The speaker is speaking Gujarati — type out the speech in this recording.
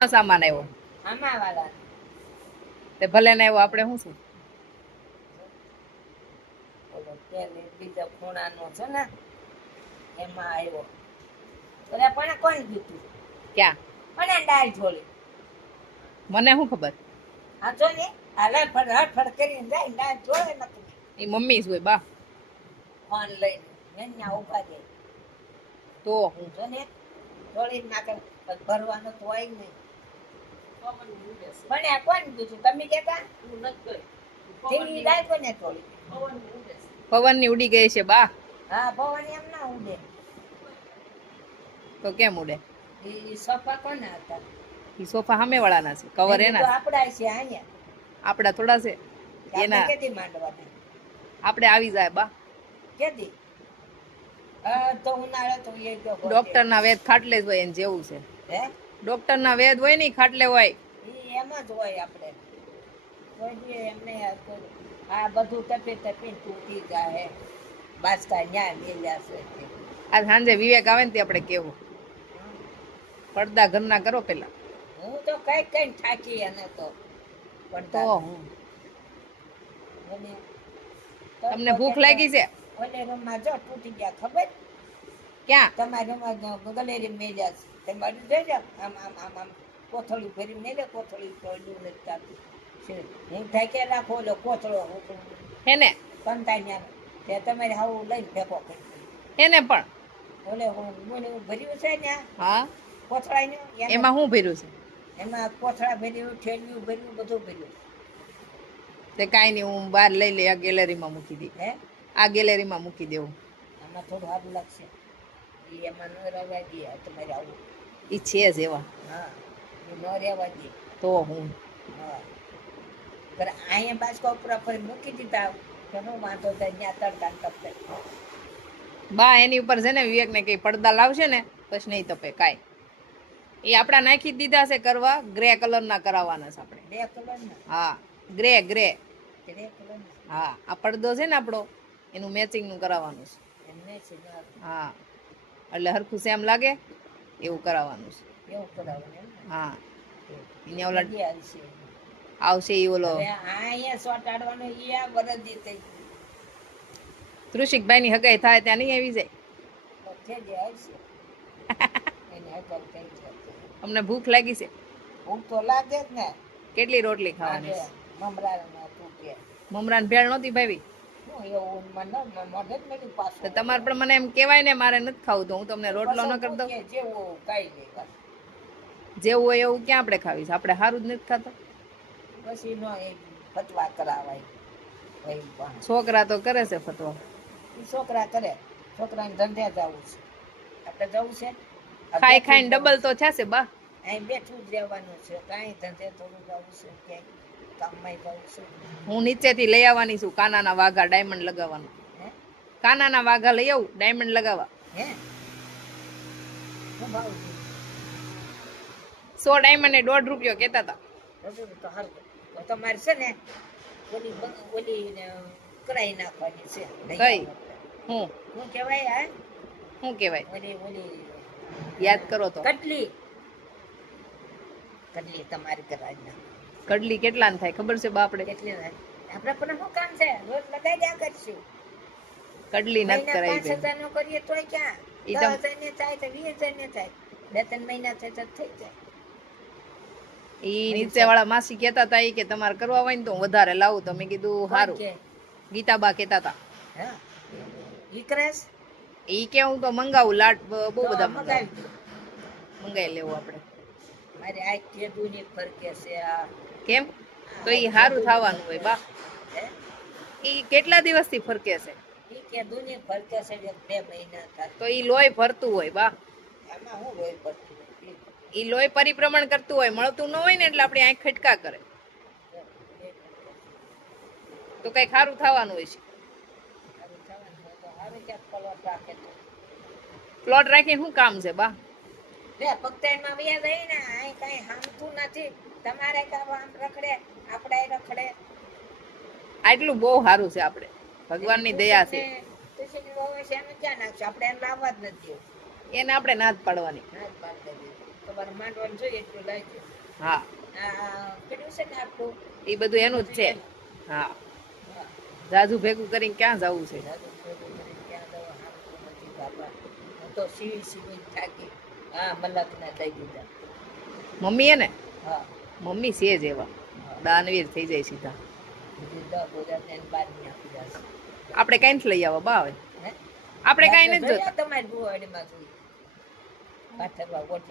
સામાન આવ્યો આમાં વાળા તે ભલે ને આવ્યો આપણે શું ઓલો તેલ બીજો ખૂણાનો છે ને એમાં આવ્યો ઓલા પણ કોણ દીધું ક્યાં પણ ડાળ ઝોલી મને શું ખબર આ જો ને હાલ હડફડ કરીને જાય ડાળ ઝોલે નથી એ મમ્મી જ હોય બા ફોન લઈને એના ઉભા દે તો હું જો ને ઝોલી નાખે ભરવાનો તો હોય નહીં પણ આ કોણ દીધું તમે કેતા હું નથી ગઈ ડાળ કોને તોડી પવનની ઉડી ગઈ છે બા હા પવન એમ ના ઉડે તો કેમ ઉડે એ સોફા કોને હતા એ સોફા સામે વાળાના છે કવર એના આપડા છે અહીંયા આપડા થોડા છે એના કેદી માંડવા આપણે આવી જાય બા કેદી તો ઉનાળે તો એ ડોક્ટર ના વેદ ખાટલે જ હોય એને જેવું છે હે ડોક્ટર ના વેદ હોય ને ખાટલે હોય એમ જ હોય આપણે કોઈ એમને આ બધું તપી તપી તૂટી જાય બાસકા ન્યા મેલ્યા છે આ સાંજે વિવેક આવે ને તે આપણે કેવું પડદા ઘરના કરો પેલા હું તો કઈ કઈ થાકી અને તો તો હું તમને ભૂખ લાગી છે ઓલે રૂમમાં જો તૂટી ગયા ખબર ક્યાં તમારા રૂમમાં ગલેરી મેલ્યા છે તમારું જોઈ આમ આમ આમ આમ કોથળી ભરી મેલે કોથળી તોડ્યું નથી થતું હું ઢાંકે રાખો ઓલો કોથળો હેને કંટાઈ તે તમારે આવું લઈને ભેગો કરી હેને પણ ઓલે બોલે ભર્યું છે ને હા કોથળાને એમાં શું ભર્યું છે એમાં કોથળા ભર્યું ઠેલ્યું ભર્યું બધું ભર્યું તે કાંઈ નહીં હું બહાર લઈ લઈ આ ગેલેરીમાં મૂકી દઈ હે આ ગેલેરીમાં મૂકી દેવું આમાં થોડું સારું લાગશે એમાં ન રહેવા દે તમારે આવું એ છે જ એવા હા એ ન રહેવા દે તો હું હા પણ અહીંયા બાજકો ઉપર ફરી મૂકી દીધા ઘણો વાંધો થાય ત્યાં તડકા તપતા બા એની ઉપર છે ને વિવેક ને કઈ પડદા લાવશે ને પછી નહીં તપે કાંઈ એ આપડા નાખી દીધા છે કરવા ગ્રે કલર ના કરાવવાના છે આપણે બે કલર હા ગ્રે ગ્રે ગ્રે કલર હા આ પડદો છે ને આપણો એનું મેચિંગ નું કરાવવાનું છે એમને છે હા એટલે હરખું સેમ લાગે એવું કરાવવાનું છે એવું કરાવવાનું હા એને ઓલા આવશે આવશે એ ઓલો અહીંયા સોટાડવાનો એ આ વરદી થઈ કૃષિકભાઈ ની હગાઈ થાય ત્યાં નહીં આવી જાય આવશે એને હગાઈ થઈ જાય અમને ભૂખ લાગી છે ભૂખ તો લાગે જ ને કેટલી રોટલી ખાવાની મમરા તું કે મમરાન ભેળ નહોતી ભાવી એવું મને મોઢે જ મેળ્યું પાછું તો તમારે પણ મને એમ કહેવાય ને મારે નથી ખાવું તો હું તમને રોટલો ન કરી દઉં જેવું કાંઈ નહીં જેવું હોય એવું ક્યાં આપણે ખાવીશ આપણે સારું જ નથી ખાતા પછી નો એ ફતવા કરાવાય છોકરા તો કરે છે ફતવા છોકરા કરે છોકરાને ધંધે જવું છે આપણે જવું છે ખાઈ ખાઈને ડબલ તો થશે બા અહીં બેઠું જ રહેવાનું છે કાંઈ ધંધે થોડું જવું છે ક્યાંય કામમાં જવું છે હું નીચેથી લઈ આવવાની છું કાનાના વાઘા ડાયમંડ લગાવવાનું કાનાના વાઘા લઈ આવું ડાયમંડ લગાવવા હે શું ભાવ 100 ડાયમંડ ને $1.5 કહેતા હતા તો હારું તમારે છે ને ઓલી ઓલી કરાઈ નાખવાની છે કઈ હું કહેવાય હા શું કહેવાય ઓલી ઓલી યાદ કરો તો કટલી તમારી કરાવી નાખ કડલી કેટલા થાય ખબર છે બા આપણે કેટલી આપણે પણ શું કામ છે રોજ લગાઈ દે કરશું કડલી નથી કરાવી 5,000 નો કરીએ તોય ક્યાં 10,000 ને થાય તો 20,000 ને થાય 2-3 મહિના થાય તો થઈ જાય ઈ નીચે વાળા માસી કહેતા હતા ઈ કે તમારે કરવા હોય ને તો હું વધારે લાવું તો મેં કીધું સારું ગીતાબા કહેતા હતા હા ઈ ક્રેસ ઈ કે હું તો મંગાવું લાટ બહુ બધા મંગાવી લેવું આપણે મારે આ કે દુની ફરકે છે આ કેમ તો ઈ સારું થવાનું હોય બા ઈ કેટલા દિવસથી ફરકે છે ઈ કે દુની ફરકે છે 2 મહિના થાય તો ઈ લોહી ભરતું હોય બા આમાં હું લોહી ભરતું ઈ લોહી પરિભ્રમણ કરતું હોય મળતું ન હોય ને એટલે આપણી આંખ ખટકા કરે તો કઈ સારું થવાનું હોય છે પ્લોટ રાખીને શું કામ છે બા પગતાઈમાં વ્યા જાય ને અહીં કઈ હામતું નથી તમારે આમ રખડે આપણે રખડે આટલું બહુ સારું છે આપણે ભગવાનની દયા છે આપણે એને લાવવા જ નથી એને આપણે ના જ પાડવાની ના જ પાડતા તમારે માંડવાનું જોઈએ એટલું લાવજો. હા આ કર્યું છે ને આપણું એ બધું એનું જ છે. હા હા. જાજુ ભેગું કરીને ક્યાં જવું છે? જાદુ ભેગું કરીને ક્યાં દવા હાલતું નથી બાપા. હું તો સીવી થાકી. હા મલકના દઈ દીધા. મમ્મી ને હા મમ્મી છે જ એવા હા દાનવીર થઈ જાય સીધા. બીજી 10,000 ને 12 આપી જશે. આપણે કઈ નથી લઈ આવો બા હવે હે આપણે કઈ રાત્રે નથી જોતા. જોયા તમારી બુવાડીમાં જોઈ પાથરવા ગોઠવી